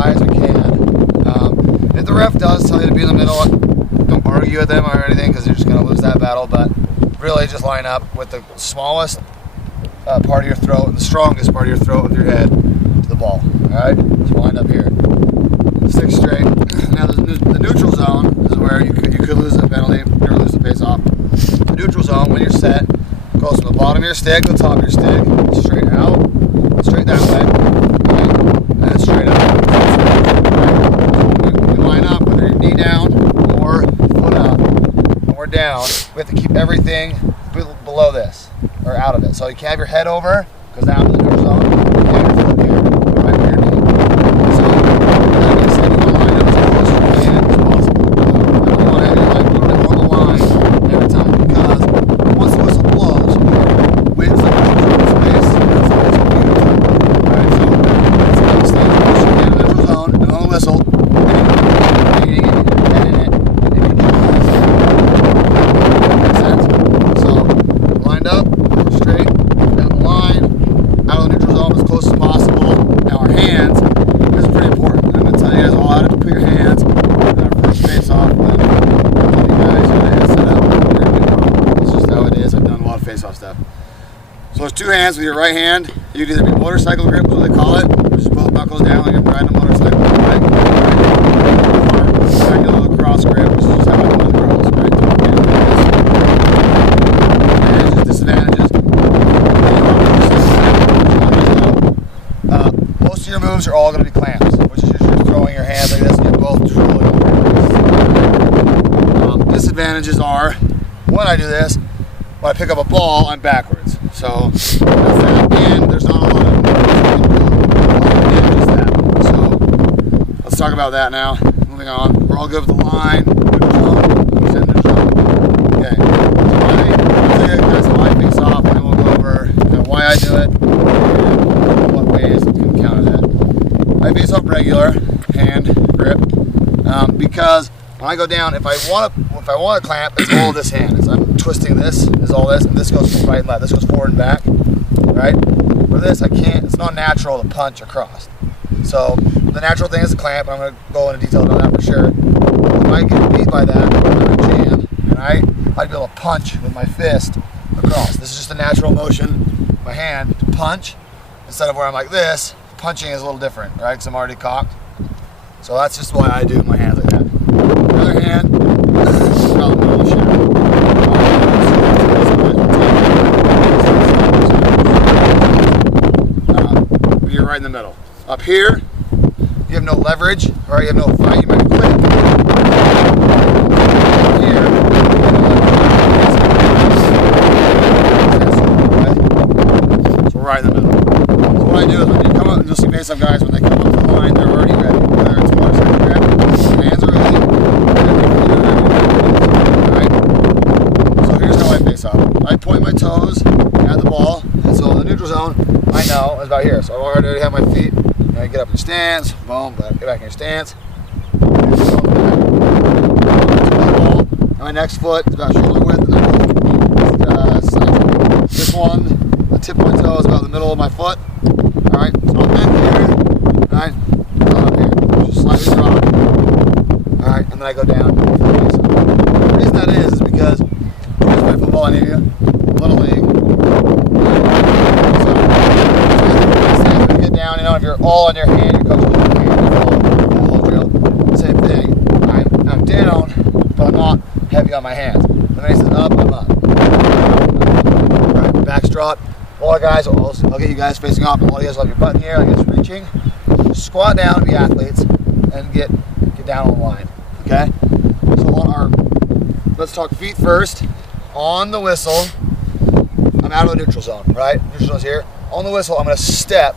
high as we can. If the ref does tell you to be in the middle, don't argue with them or anything because you're just going to lose that battle. But really just line up with the smallest part of your throat and the strongest part of your throat with your head to the ball. Alright? So line up here. Stick straight. Now the neutral zone is where you could lose a penalty or lose the face-off. The neutral zone, when you're set, goes from the bottom of your stick to the top of your stick, straight out, straight that way, and then straight up. You line up, whether your knee down or foot up, when we're down, we have to keep everything below this, or out of it. So you can't have your head over, because now I'm in the neutral zone, you can't have your foot here, right where your knee. So, that means that you want to line up as close to your hand as possible. You want to have your leg a little bit more on the line every time, because once the whistle blows, wind's the space, that's the whistle being. Alright, so that's stay in the neutral zone, and on the whistle, hitting it, heading it, and controlling it. Makes sense? So, lined up, straight, down the line, out of the neutral zone as close as possible. Now our hands, this is pretty important. I'm going to tell you guys all how to put your hands in our first face-off. I'll tell you guys how to set up. It's just how it is. I've done a lot of face-off stuff. So there's two hands with your right hand. You can either be motorcycle grip, what they call it, which is both knuckles down like you're riding a motorcycle, right? Or regular cross grip, which is just how I do the cross, right? Advantages, disadvantages. Most of your moves are all going to be clamps, which is just you're throwing your hands like this and you're both truly. Disadvantages are, when I do this, when I pick up a ball, I'm backwards. So, that's that. And there's not a lot of advantages to that. So, let's talk about that now. Moving on. We're all good with the line. Okay. So I face off, and then we'll go over why I do it and what ways you can counter that. I face off regular hand grip because when I go down, if I want to clamp, it's all this hand. As I'm twisting this, is all this, and this goes right and left. This goes forward and back, right? For this, I can't. It's not natural to punch across. So the natural thing is to clamp. I'm going to go into detail about that for sure. If I get beat by that, I'm going to jam, and I'd be able to punch with my fist across. This is just a natural motion, my hand to punch instead of where I'm like this. Punching is a little different, right? Because I'm already cocked. So that's just why I do my hands like that. The other hand, is probably the middle of the shadow. You're right in the middle. Up here, you have no leverage, or you have no fight. You might quit. Up here, so we're right in the middle. So what I do is when you come up, you'll see face-off guys when they come up to the line, they're already ready. Whether it's motorcycle grip, hands are ready. Alright? So here's how I face off. I point my toes at the ball, and so the neutral zone I know is about here. So I already have my feet. And I get up in your stance, boom, get back in your stance. And my next foot is about shoulder width, and then side. This one, the tip of my toe is about the middle of my foot. Alright, so I'm back here. Alright, up here. Just slightly drop. Alright, and then I go down. The reason that is because when you play football in India, Little League. So when you get down, if you're all on your hand, your coach will look at your whole drill. Same thing. I'm down, but I'm not heavy on my hands. When I says up, I'm up. Alright, backstrut. All our guys, I'll get you guys facing off. A lot of you guys will have your butt in the air, like it's reaching. Just squat down and be athletes and get down on the line. Okay? So let's talk feet first. On the whistle, I'm out of the neutral zone, right? Neutral zone's here. On the whistle, I'm going to step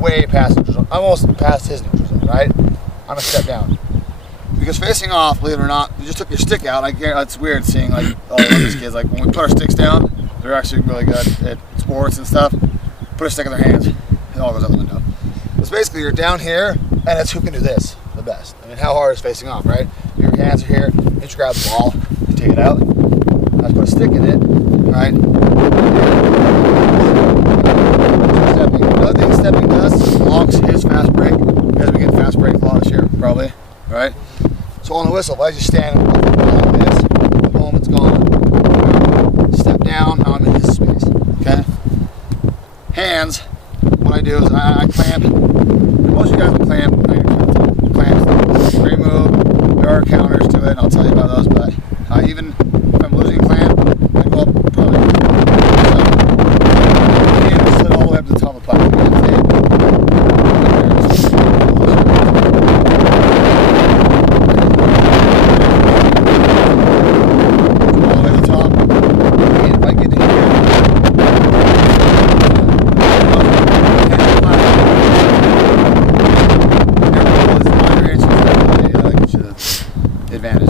way past neutral zone. I'm almost past his neutral zone, right? I'm going to step down. Because facing off, believe it or not, you just took your stick out. It's weird seeing like all these kids, like when we put our sticks down, they're actually really good at sports and stuff. Put a stick in their hands, it all goes out the window. But basically, you're down here, and it's who can do this the best. I mean, how hard is facing off, right? Your hands are here, you just grab the ball, you take it out. I just put a stick in it, right? Stepping. Another thing stepping does, unlocks his fast break, because we get fast break probably, right? So on the whistle, if I just stand like this, boom, it's gone. Step down, now I'm in this space, okay? Hands, what I do is I clamp. Most of you guys will clamp. Clamps, great move. There are counters to it, and I'll tell you about those, but even if I'm losing a clamp, I go up probably. And slid all the way up to the top of the pipe.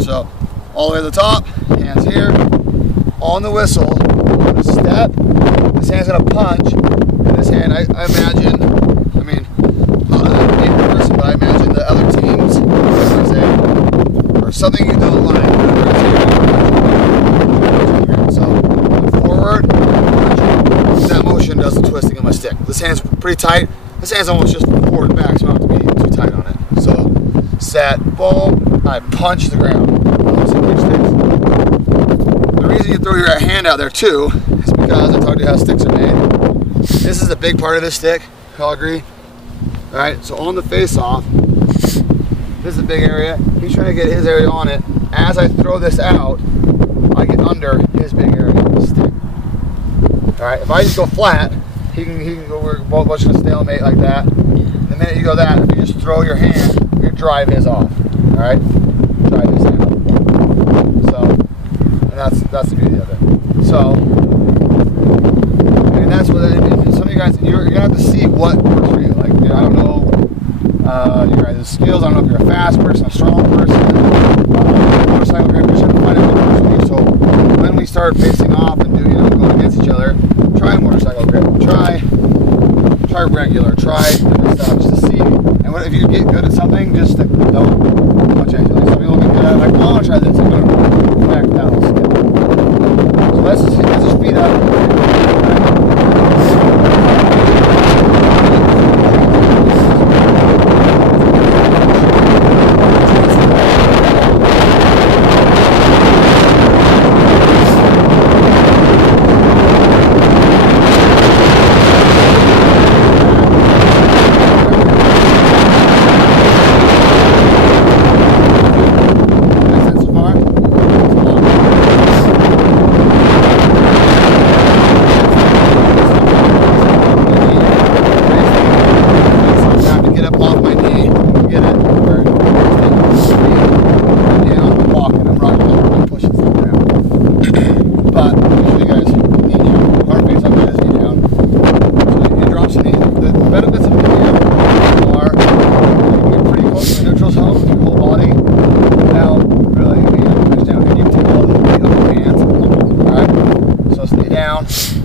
So all the way to the top, hands here, on the whistle, I'm gonna step, this hand's gonna punch, and this hand, I imagine, in person, but I imagine the other teams, or something you don't like, so forward, that motion does the twisting of my stick. This hand's pretty tight, this hand's almost just forward back, so I don't have to be too tight on it. So, set, boom, I punch the ground. The reason you throw your hand out there too is because I told you how sticks are made. This is a big part of this stick, I'll agree. Alright, so on the face-off, this is a big area. He's trying to get his area on it. As I throw this out, I get under his big area of the stick. Alright, if I just go flat, he can go, we're both just gonna stalemate like that. The minute you go that, if you just throw your hand, you drive his off. Alright? Drive his hand off. So, and that's the beauty of it. So, and that's what some of you guys, you're gonna have to see what works for you. Like, I don't know your guys' skills. I don't know if you're a fast person, a strong person, motorcycle grip. You're trying to find out what works for you. So, when we start facing off and going against each other, try a motorcycle grip. Try regular. Try different stuff just to see. And if you get good at something, just stick. Don't change it. Like some people get good at it. Like, well, I want to try this. I'm gonna back down. So let's just speed up.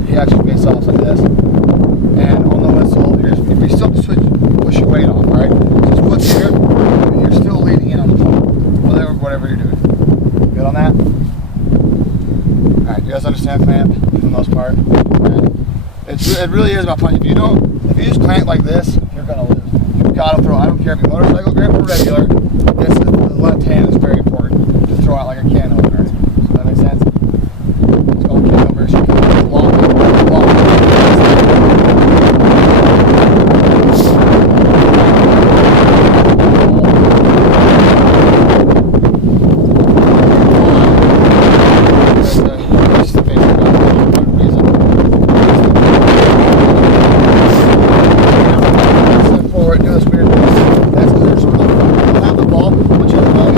You actually face off like this, and on the whistle, if you still switch, push your weight off, right? Just foot's here, and you're still leaning in on the top, whatever you're doing. Good on that? Alright, you guys understand clamp for the most part? Okay. It really is about punching. If you just clamp like this, you're gonna lose. You've got to throw. I don't care if you motorcycle grip or regular. The left hand is very important to throw out like a can opener. Does that make sense? It's called can opener. So you can walk. Forward, do this weird thing. That's because there's have the ball. Once you have the ball,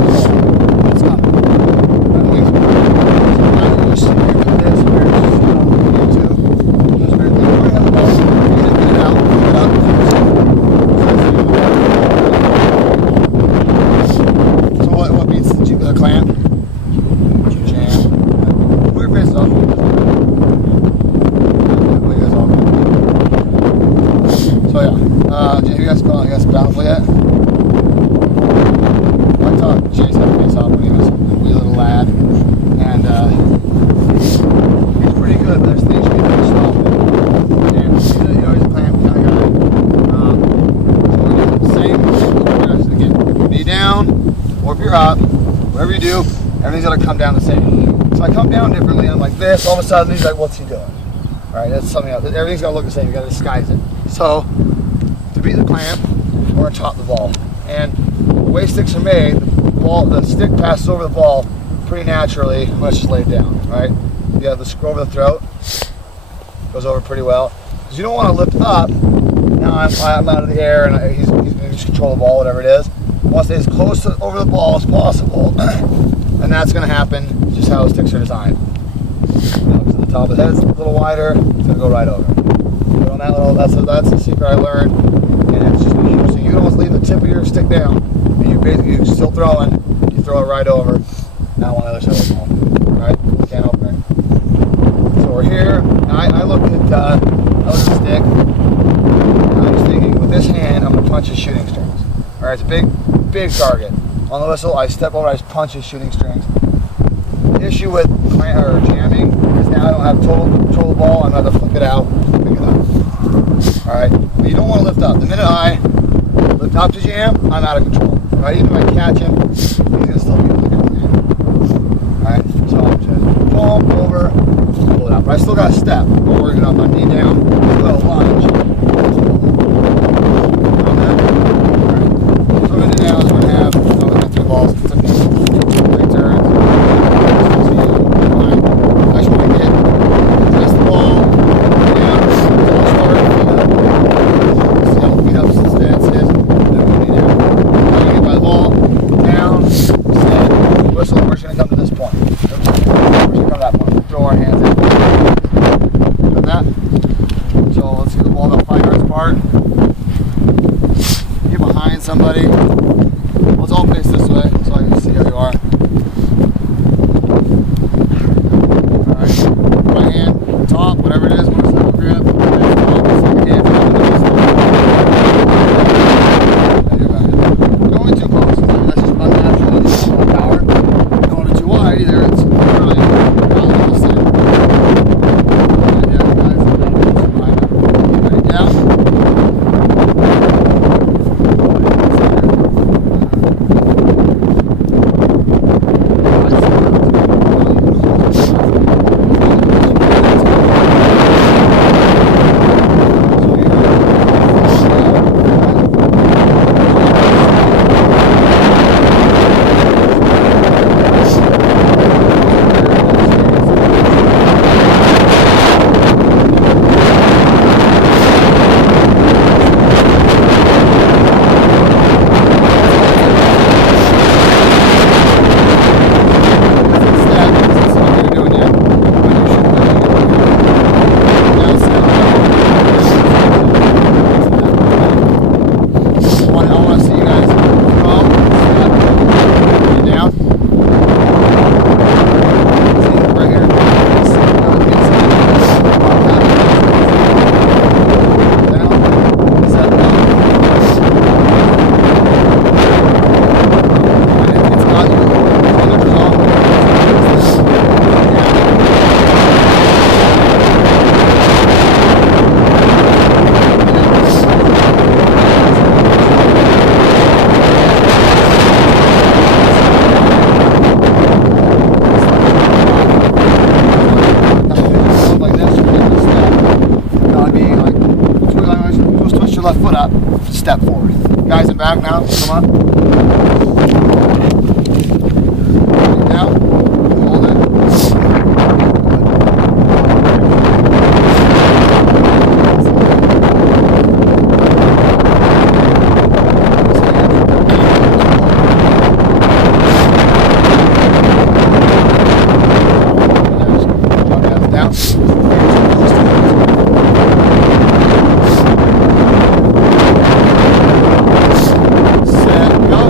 down, or if you're up, whatever you do, everything's gonna come down the same. So I come down differently, I'm like this, all of a sudden he's like, what's he doing? All right, that's something else. Everything's gonna look the same, you gotta disguise it. So, to beat the clamp, we're gonna top the ball. And the way sticks are made, the stick passes over the ball pretty naturally. Let's just lay it down, right? You have the screw over the throat, goes over pretty well. Because you don't want to lift up. Now I'm out of the air and he's going to just control the ball, whatever it is. I want to stay as close to over the ball as possible. And that's going to happen just how the sticks are designed. So the top of the head's a little wider, it's going to go right over. So on that little, that's the secret I learned. And it's just so you don't want to leave the tip of your stick down. And you're still throwing, you throw it right over. Now on the other side of the ball. Alright, can't open it. So we're here. I looked at the stick. I was thinking with this hand, I'm going to punch his shooting strings. Alright, it's a big target. On the whistle, I step over, I just punch his shooting strings. The issue with jamming is now I don't have total control of the ball. I'm going to have to flick it out, pick it up. Alright, but you don't want to lift up. The minute I lift up to jam, I'm out of control. Right? Even if I catch him, he's going to still be able to get the hand. Alright, so I'm just pull over, pull it out. But I still got a step. I'm working on my knee down, still got a lunge. Alright, so I'm going to do now is I'm going to have, I'm going to have 3 balls, it's okay. 3 turns. I just want to get, test the ball, down, ball start, feet up, stance is, and then we'll be down. By the ball, down, set, whistle, we're just going to come to this point. We're just going to come to that point. Throw our hands in. Got that? So let's get the ball about 5 yards apart. Get behind somebody. Let's all face this way so I can see how you are. Alright. Right hand, top, whatever it is, motorcycle grip. Left foot up, step forward. Guys in back now, come on. Down, hold it. Down. Set, go.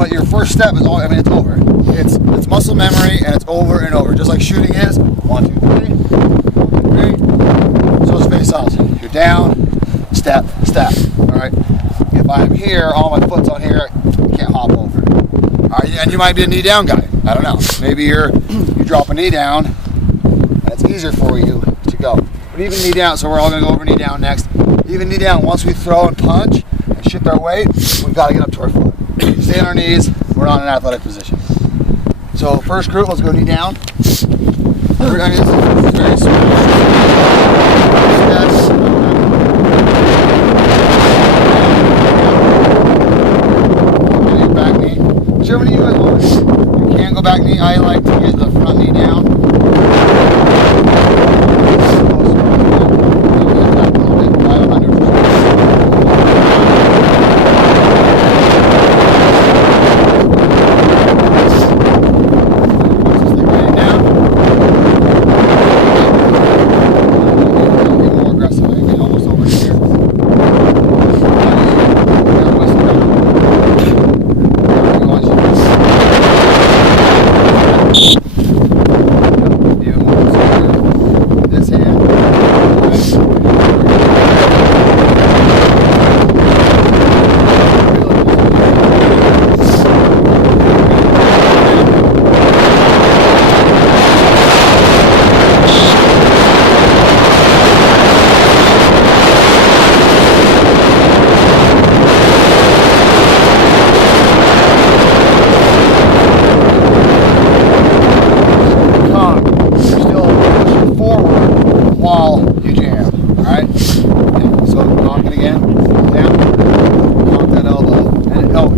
but your first step is all, I mean, it's over. It's muscle memory, and it's over and over, just like shooting is. 1, 2, 3, 1, 2, 3. So it's face-offs. You're down, step, step. All right. If I'm here, all my foot's on here, you can't hop over. All right, and you might be a knee down guy. I don't know. Maybe you drop a knee down, and it's easier for you to go. But even knee down, so we're all gonna go over knee down next. Even knee down, once we throw and punch and shift our weight, we've got to get up to our foot. Stay on our knees, we're not in an athletic position. So first group, let's go knee down. It's very small. Steps. Back knee. Whichever knee you guys want. You can go back knee. I like to get the front knee down.